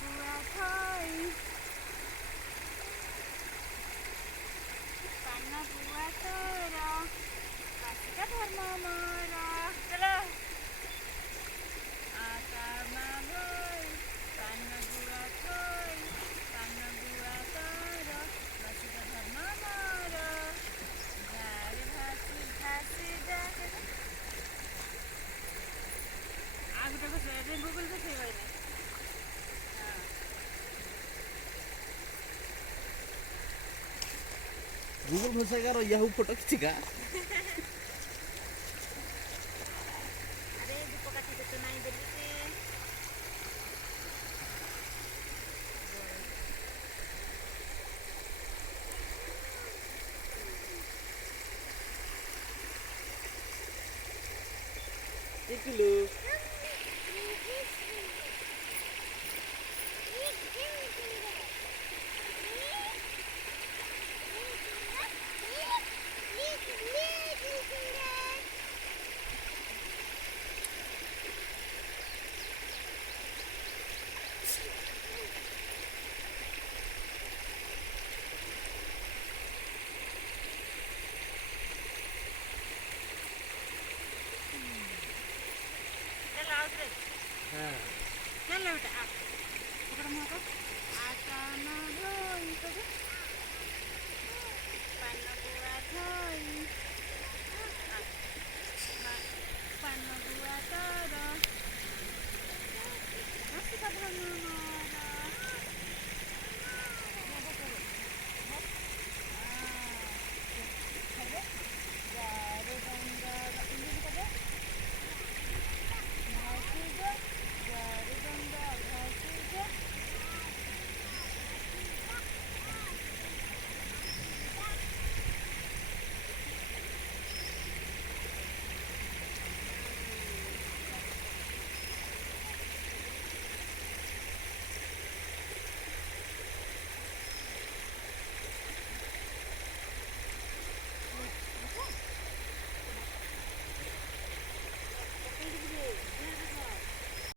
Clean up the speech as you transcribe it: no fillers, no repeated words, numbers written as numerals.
गुआ थई पान गुआ तोरा काशिका धर्म मोरा चलो आका मागोई पान गुआ थई पान गुआ तोरा काशिका धर्म मोरा गारे भासी भासी जाके आग देखो से गूगल पे से गई गूगल भरोसा करो याहू फोटो खींचेगा